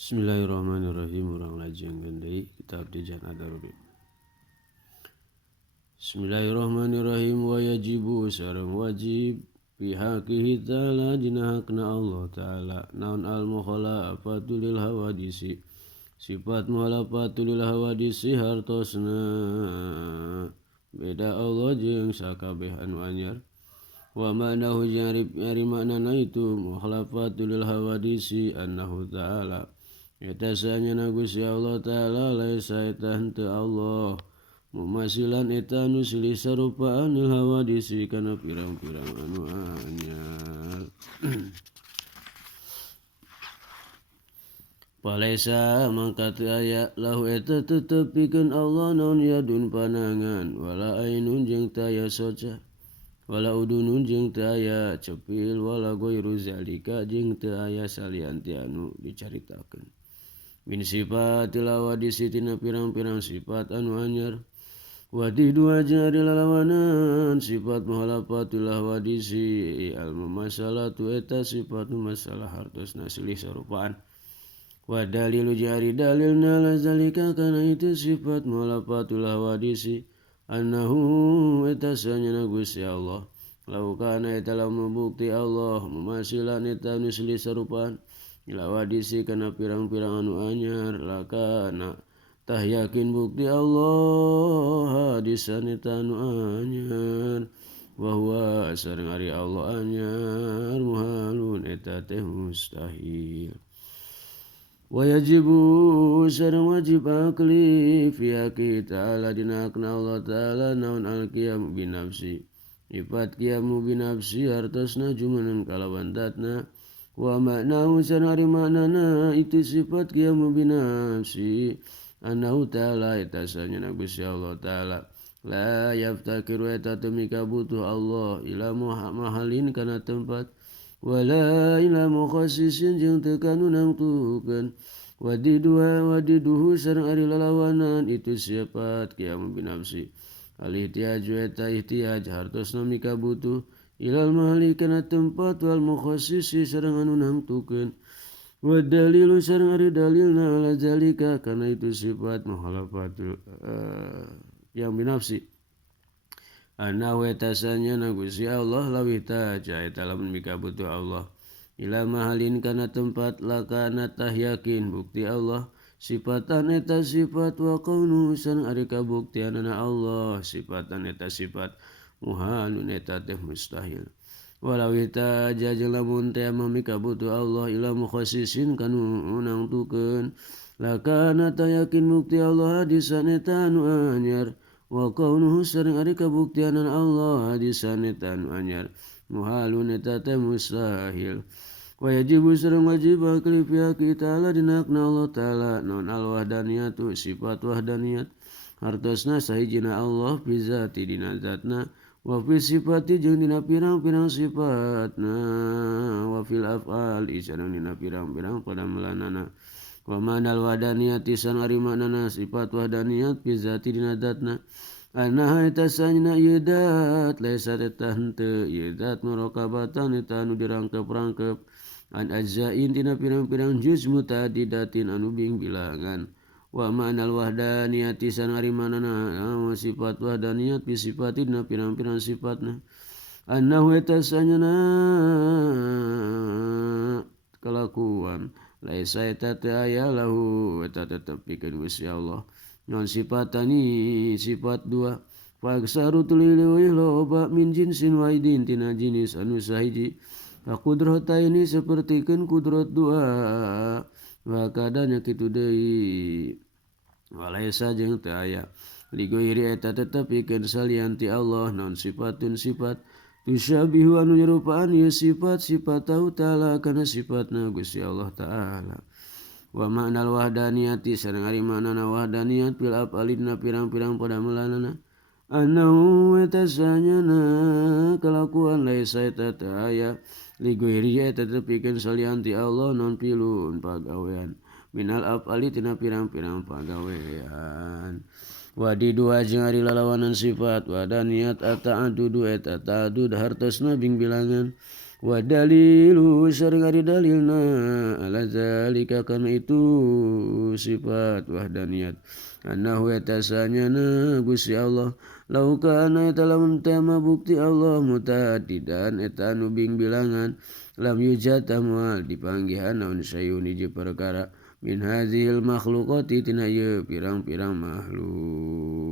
Bismillahirrahmanirrahim. Urang lajengkeun deui kitab Dijan Ad-Daruri. Bismillahirrahmanirrahim. Wa yajibu sareng wajib bihaqihi ta'ala dina hakna Allah ta'ala naun al-mukhalafatu lil hawadisi sifat mukhalafatu lil hawadisi hartosna beda Allah jeung sakabeh anu anyar. Wa ma'nahu jari maknana itu mukhalafatu lil hawadisi annahu ta'ala eta sanyana Gusti Allah ta'ala laisa eta henteu Allah mumasilan eta anu silih sarupaan lil hawadisi kana pirang-pirang anu anyar. Palaisa mangka teu aya lahu eta tetepikeun Allah naon yadun panangan wala ainun jeung teu aya soca wala udunun jeung teu aya cepil wala ghairu zalika jeung teu aya salianti anu dicaritakeun min sifatil hawadisi tina pirang-pirang sifat anu anyar wadi dua jeung lalawanan sifat muhalafatul hawadisi al mumasalatu eta sifat masalah hartosna silih sarupaan wa dalilu jari dalilna la zalika kana itu sifat muhalafatul hawadisi annahu eta sanyana Gusti Allah lau kana eta lamun bukti Allah memasilan eta anu silih sarupaan ila wadisi kana pirang-pirang anu anyar lakana tah yakin bukti Allah hadisan eta anu anyar wa huwa sareng ari Allah anyar muhalun eta teh mustahil. Wa yajibu sareng wajib akli fi haqi ta'ala dina hakna Allah ta'ala naun al-qiyam binafsi sifat qiyamu binafsi hartosna jumanan kalawan datna wa ma'nahu sareng ari maknana itu sifat qiyamu binafsi annahu ta'ala eta sanyana Gusti Allah ta'ala la yaftakiru eta teu mika butuh Allah ila mahalin kana tempat wala ila mukhassisin jeung teu kanu nangtukeun wadiduhu sareng ari lalawanan itu sifat qiyamu binafsi al-ihtiyaju eta ihtiyaj hartosna mika butuh ilal mahali kana tempat wal mukhassisi sareng anu nangtukeun wa dalilu sareng ari dalilna ala zalika kana itu sifat muhalafatul yang binafsi annahu eta sanyana Gusti Allah lawih taja eta lamun mika butuh Allah ila mahalin kana tempat lakana tah yakin bukti Allah sifatan eta sifat wa qaunu sareng ari kabuktianana Allah sifatan eta sifat muhalun eta teh mustahil walau taja jeung lamun teh mika butuh Allah ila mukhassisin kanu nangtukeun lakana tah yakin bukti Allah hadisan eta anu anyar wa qaunuhu sareng ari kabuktianan Allah hadisan eta anu anyar muhalun eta teh mustahil. Wa yajibu sareng wajib akli fi haqi ta'ala dina hakna Allah ta'ala naon al-wahdaniyatu sifat wahdaniyat hartosna sahijina Allah fi zati dina zatna wa fi sifati jeung dina pirang-pirang sifatna wa fil af'ali sareng dina pirang-pirang padamelanana wa manal wahdaniyati sareng ari maknana sifat wahdaniyat fi zati dina zatna annaha eta sanyana ieu dat laisa eta henteu ieu dat muraqabatan eta anu dirangkep-rangkep an ajzain tina pirang-pirang juz mutadidatin anu bing bilangan wa ma'nal wahdaniyati sareng ari manana sifat wahdaniyat bi sifatina pirang-pirang sifatna annahu eta sanyana kelakuan laisa eta teu aya lahu eta tetep pikeun Gusti Allah non sifatani sifat dua faksaru tulileuih loba min jinsin wahidin tina jinis anu sahiji kakudrata ini sepertikeun kudrat dua wa kadanya kitu deui walaisa jeung teu aya ligoiri eta tetep pikeun salianti Allah non sifatun sifat tusyabihu anu nyerupaan ieu sifat tahu ta'ala kana sifatna Gusti Allah ta'ala wa ma'nal wahdaniyati sareng ari maknana wahdaniyat fil af'alina pirang-pirang padamelanana annahu eta sanyana kelakuan laisa eta teu aya ligoiri eta tepikeun salianti Allah non pilun pagawean minal af'ali tina pirang-pirang pagawean wadi dua jeung ari lalawanan sifat wahdaniyat ata'adudu eta ta'adud hartosna bing bilangan Wa dalilu sareng ari dalilna ala zalika kana itu sifat wahdaniyat annahu yatasanyana Gusti Allah lau kana eta lamun tema bukti Allah mutadidan eta anu bing bilangan lam yujata moal dipanggihan naon sayun hiji perkara min hadzil makhluqati tina ieu pirang-pirang makhluk.